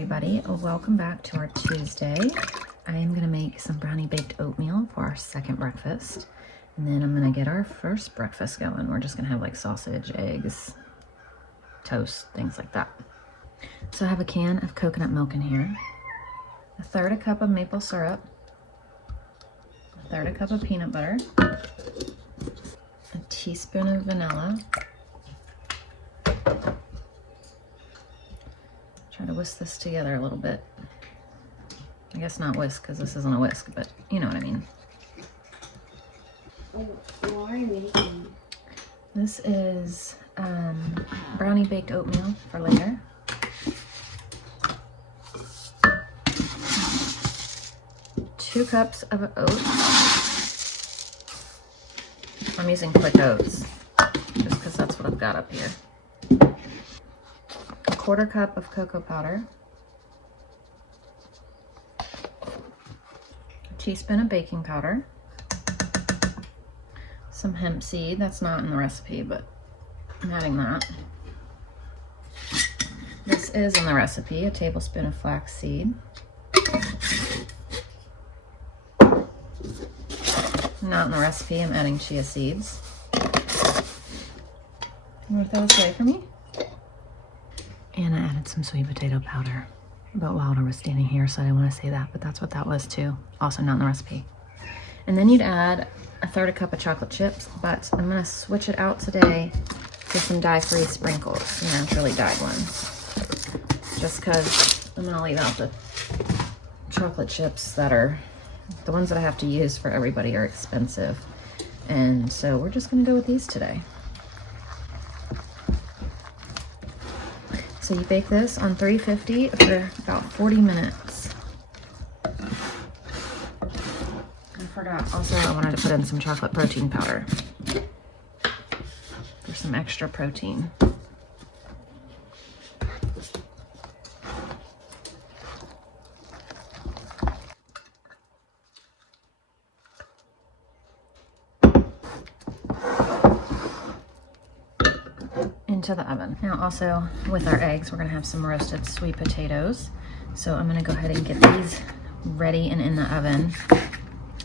everybody. Welcome back to our Tuesday. I am going to make some brownie baked oatmeal for our second breakfast. And then I'm going to get our first breakfast going. We're just going to have like sausage, eggs, toast, things like that. So I have a can of coconut milk in here, a third a cup of maple syrup, a third a cup of peanut butter, a teaspoon of vanilla. Try to whisk this together a little bit. I guess not whisk because this isn't a whisk, but you know what I mean. What are you making? This is brownie baked oatmeal for later. Two cups of oats. I'm using quick oats just because that's what I've got up here. A quarter cup of cocoa powder. A teaspoon of baking powder. Some hemp seed, that's not in the recipe, but I'm adding that. This is in the recipe, a tablespoon of flax seed. Not in the recipe, I'm adding chia seeds. You want to throw this away for me? And I added some sweet potato powder. But Wilder was standing here, so I didn't want to say that, but that's what that was too. Also not in the recipe. And then you'd add a third a cup of chocolate chips, but I'm gonna switch it out today for some dye-free sprinkles, naturally dyed ones. Just because I'm gonna leave out the chocolate chips that are, the ones that I have to use for everybody are expensive. And so we're just gonna go with these today. So you bake this on 350 for about 40 minutes. I forgot, also I wanted to put in some chocolate protein powder for some extra protein. Into the oven. Now also with our eggs, we're gonna have some roasted sweet potatoes. So I'm gonna go ahead and get these ready and in the oven.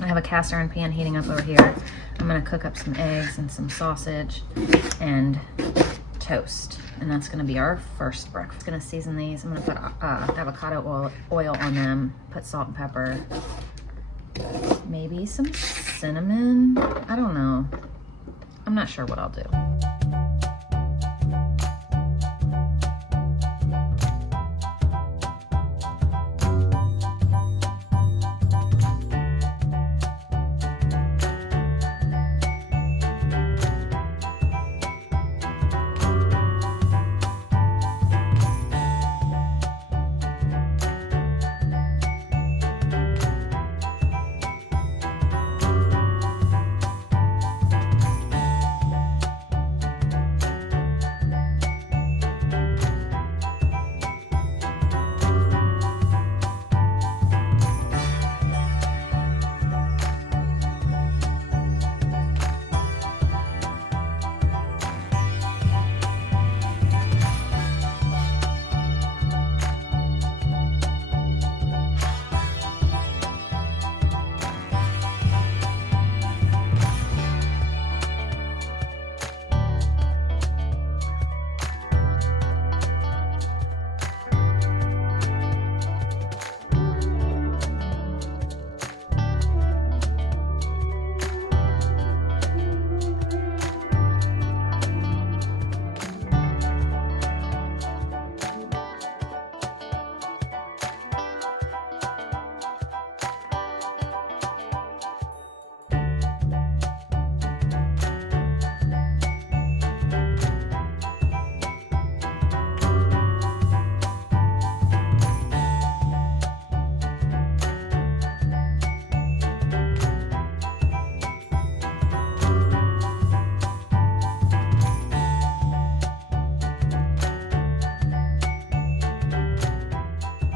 I have a cast iron pan heating up over here. I'm gonna cook up some eggs and some sausage and toast. And that's gonna be our first breakfast. I'm gonna season these. I'm gonna put avocado oil on them, put salt and pepper, maybe some cinnamon. I don't know. I'm not sure what I'll do.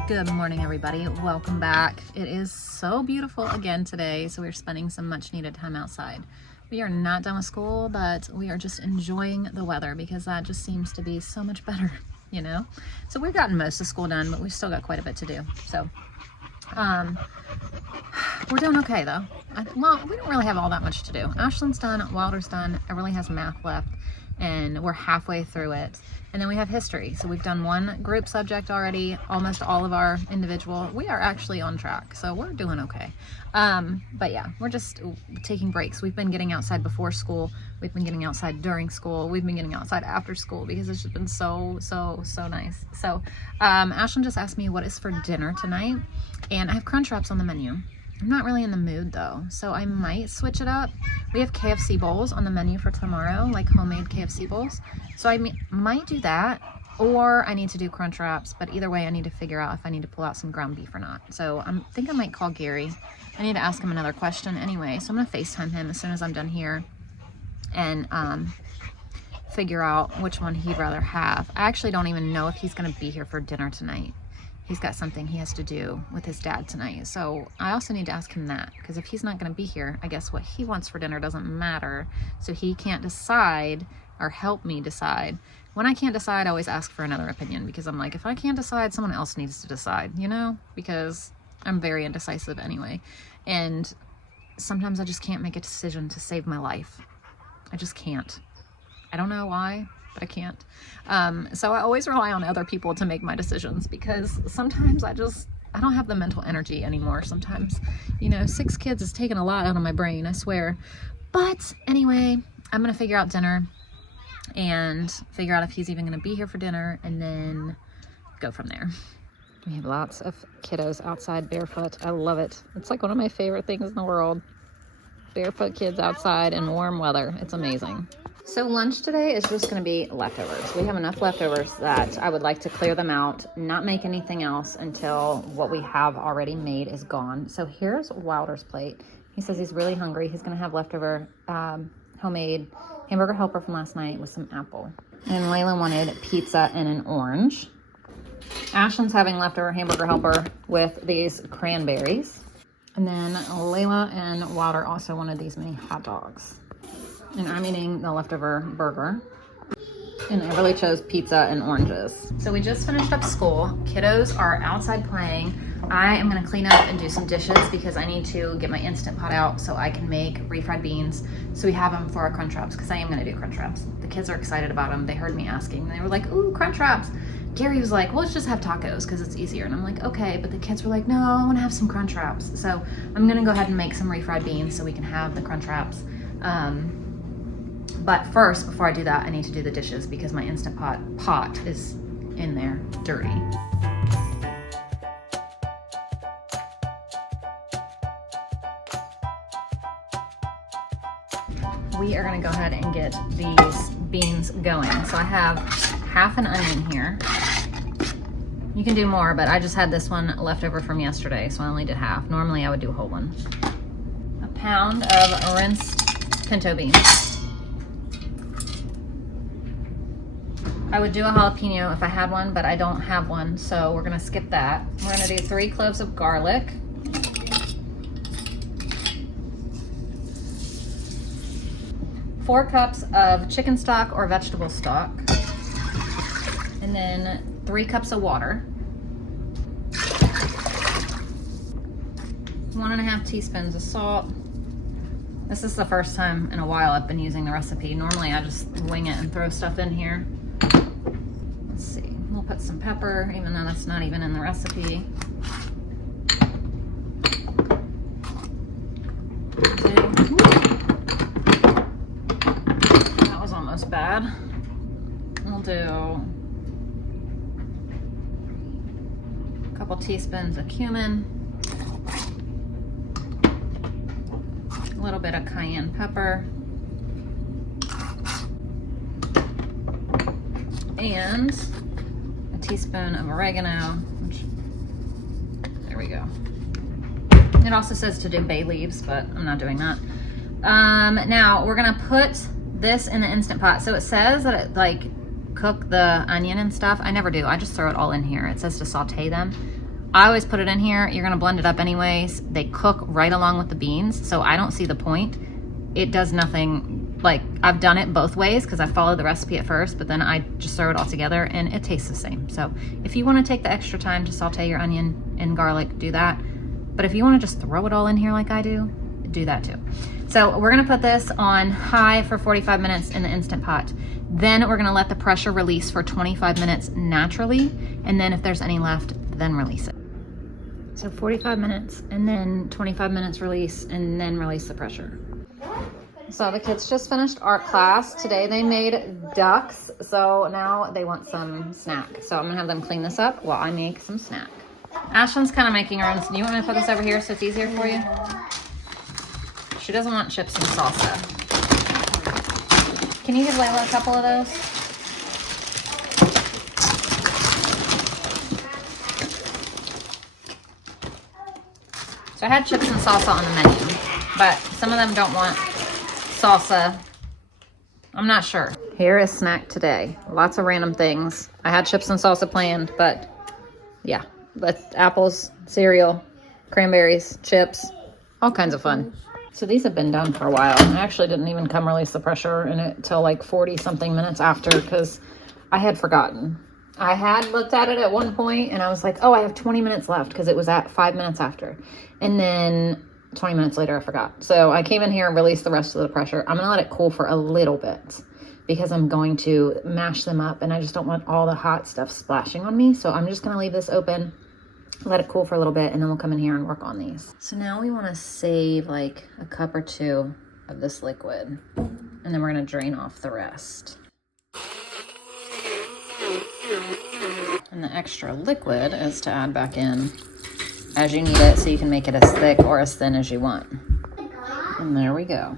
Good morning, everybody. Welcome back. It is so beautiful again today, so we're spending some much needed time outside. We are not done with school, but we are just enjoying the weather because that just seems to be so much better. you know? So we've gotten most of school done, but we've still got quite a bit to do. So, we're doing okay though. Well, we don't really have all that much to do. Ashlyn's done, Wilder's done, Everly has math left, and we're halfway through it. And then we have history. So we've done one group subject already, almost all of our individual. We are actually on track, so we're doing okay. But yeah, we're just taking breaks. We've been getting outside before school. We've been getting outside during school. We've been getting outside after school because it's just been so nice. So Ashlyn just asked me what is for dinner tonight, and I have Crunchwraps on the menu. I'm not really in the mood though, so I might switch it up. We have KFC bowls on the menu for tomorrow, like homemade KFC bowls. So I might do that, or I need to do Crunchwraps, but either way I need to figure out if I need to pull out some ground beef or not. So I think I might call Gary. I need to ask him another question anyway, so I'm gonna FaceTime him as soon as I'm done here and figure out which one he'd rather have. I actually don't even know if he's gonna be here for dinner tonight. He's got something he has to do with his dad tonight. So I also need to ask him that, because if he's not gonna be here, I guess what he wants for dinner doesn't matter. So he can't decide or help me decide. When I can't decide, I always ask for another opinion, because I'm like, if I can't decide, someone else needs to decide, you know? Because I'm very indecisive anyway. And sometimes I just can't make a decision to save my life. I just can't. I don't know why, but I can't. So I always rely on other people to make my decisions, because sometimes I don't have the mental energy anymore. Sometimes, you know, 6 kids is taking a lot out of my brain, I swear. But anyway, I'm gonna figure out dinner and figure out if he's even gonna be here for dinner, and then go from there. We have lots of kiddos outside barefoot. I love it. It's like one of my favorite things in the world. Barefoot kids outside in warm weather. It's amazing. So lunch today is just gonna be leftovers. We have enough leftovers that I would like to clear them out, not make anything else until what we have already made is gone. So here's Wilder's plate. He says he's really hungry. He's gonna have leftover homemade hamburger helper from last night with some apple. And Layla wanted pizza and an orange. Ashlyn's having leftover hamburger helper with these cranberries. And then Layla and Wilder also wanted these mini hot dogs. And I'm eating the leftover burger. And I really chose pizza and oranges. So we just finished up school. Kiddos are outside playing. I am gonna clean up and do some dishes because I need to get my Instant Pot out so I can make refried beans. So we have them for our Crunchwraps, because I am gonna do Crunchwraps. The kids are excited about them. They heard me asking. They were like, ooh, Crunchwraps. Gary was like, well, let's just have tacos because it's easier. And I'm like, okay, but the kids were like, no, I wanna have some Crunchwraps. So I'm gonna go ahead and make some refried beans so we can have the Crunchwraps. But first, before I do that, I need to do the dishes because my Instant Pot is in there dirty. We are gonna go ahead and get these beans going. So I have half an onion here. You can do more, but I just had this one left over from yesterday, so I only did half. Normally I would do a whole one. A pound of rinsed pinto beans. I would do a jalapeno if I had one, but I don't have one, so we're gonna skip that. We're gonna do 3 cloves of garlic. Four cups of chicken stock or vegetable stock. And then 3 cups of water. 1.5 teaspoons of salt. This is the first time in a while I've been using the recipe. Normally I just wing it and throw stuff in here. Let's see, we'll put some pepper, even though that's not even in the recipe. That was almost bad. We'll do a couple teaspoons of cumin, a little bit of cayenne pepper, and a teaspoon of oregano, which, there we go. It also says to do bay leaves, but I'm not doing that. Now we're gonna put this in the Instant Pot. So it says that it like cook the onion and stuff. I never do, I just throw it all in here. It says to saute them. I always put it in here. You're gonna blend it up anyways. They cook right along with the beans, so I don't see the point. It does nothing like, I've done it both ways because I followed the recipe at first, but then I just throw it all together and it tastes the same. So if you want to take the extra time to saute your onion and garlic, do that. But if you want to just throw it all in here like I do that too. So we're gonna put this on high for 45 minutes in the Instant Pot. Then we're gonna let the pressure release for 25 minutes naturally. And then if there's any left, then release it. So 45 minutes and then 25 minutes release and then release the pressure. So the kids just finished art class. Today they made ducks. So now they want some snack. So I'm gonna have them clean this up while I make some snack. Ashlyn's kind of making her own. Do you want me to put this over here so it's easier for you? She doesn't want chips and salsa. Can you give Layla a couple of those? So I had chips and salsa on the menu, but some of them don't want salsa. I'm not sure. Here is snack today. Lots of random things. I had chips and salsa planned, but yeah. But apples, cereal, cranberries, chips, all kinds of fun. So these have been done for a while. I actually didn't even come release the pressure in it till like 40 something minutes after because I had forgotten. I had looked at it at one point and I was like, oh, I have 20 minutes left because it was at 5 minutes after. And then 20 minutes later, I forgot. So I came in here and released the rest of the pressure. I'm gonna let it cool for a little bit because I'm going to mash them up and I just don't want all the hot stuff splashing on me. So I'm just gonna leave this open, let it cool for a little bit, and then we'll come in here and work on these. So now we want to save like a cup or two of this liquid, and then we're going to drain off the rest. And the extra liquid is to add back in as you need it, so you can make it as thick or as thin as you want. And there we go.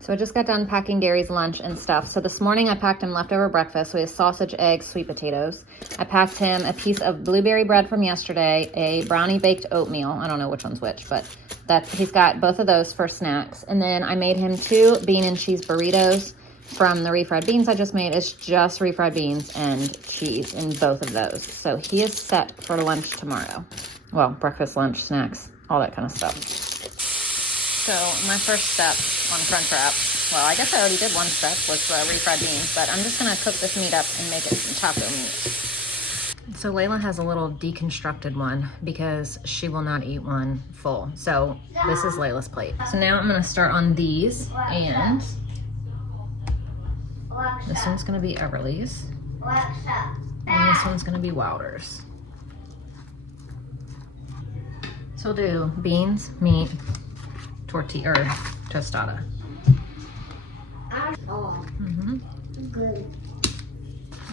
So I just got done packing Gary's lunch and stuff. So this morning I packed him leftover breakfast. So he has sausage, eggs, sweet potatoes. I packed him a piece of blueberry bread from yesterday, a brownie baked oatmeal. I don't know which one's which, but he's got both of those for snacks. And then I made him 2 bean and cheese burritos from the refried beans I just made. It's just refried beans and cheese in both of those. So he is set for lunch tomorrow. Well, breakfast, lunch, snacks, all that kind of stuff. So my first step on Crunchwraps, well, I guess I already did one step with the refried beans, but I'm just gonna cook this meat up and make it some taco meat. So Layla has a little deconstructed one because she will not eat one full. So this is Layla's plate. So now I'm gonna start on these, and this one's gonna be Everly's, and this one's gonna be Wilder's. So we'll do beans, meat, tortilla or tostada. Good.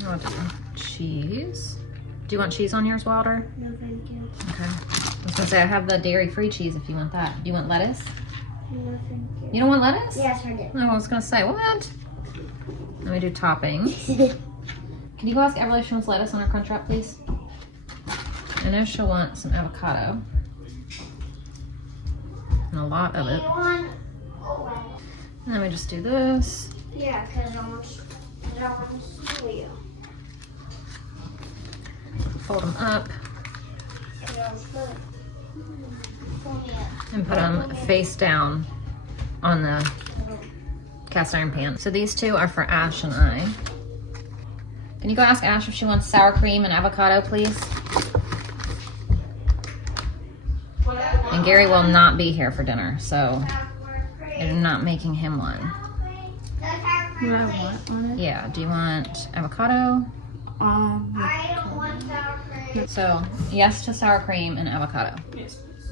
I'll do cheese. Do you want cheese on yours, Wilder? No, thank you. Okay. I was gonna say I have the dairy-free cheese if you want that. Do you want lettuce? No, thank you. You don't want lettuce? Yes, I do. Oh, I was gonna say what? Let me do toppings. Can you go ask Everly if she wants lettuce on her Crunchwrap, please? I know she'll want some avocado. And a lot of it. And then we just do this. Yeah, because I want to show you. Fold them up and put them face down on the cast iron pan. So these 2 are for Ash and I. Can you go ask Ash if she wants sour cream and avocado, please? And Gary will not be here for dinner, so I'm not making him one. You have what on it? Yeah, do you want avocado? I don't want sour cream. So, yes to sour cream and avocado. Yes, please.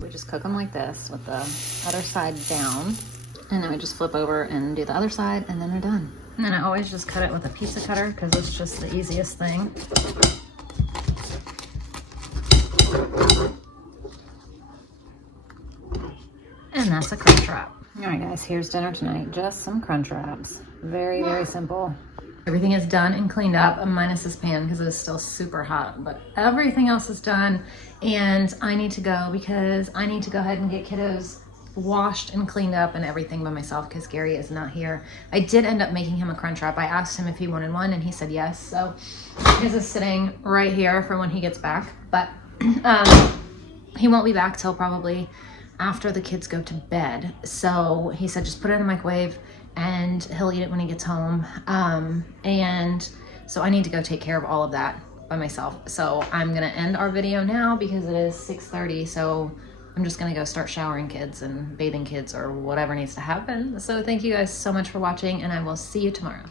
We just cook them like this with the other side down. And then we just flip over and do the other side, and then they're done. And then I always just cut it with a pizza cutter because it's just the easiest thing. And that's a Crunchwrap. All right, guys, here's dinner tonight. Just some Crunchwraps. Very, very simple. Everything is done and cleaned up, minus this pan because it is still super hot, but everything else is done. And I need to go because I need to go ahead and get kiddos washed and cleaned up and everything by myself because Gary is not here. I did end up making him a Crunchwrap. I asked him if he wanted one and he said yes. So his is sitting right here for when he gets back, but he won't be back till probably after the kids go to bed. So he said, just put it in the microwave and he'll eat it when he gets home. And so I need to go take care of all of that by myself. So I'm gonna end our video now because it is 6:30. So I'm just gonna go start showering kids and bathing kids or whatever needs to happen. So thank you guys so much for watching, and I will see you tomorrow.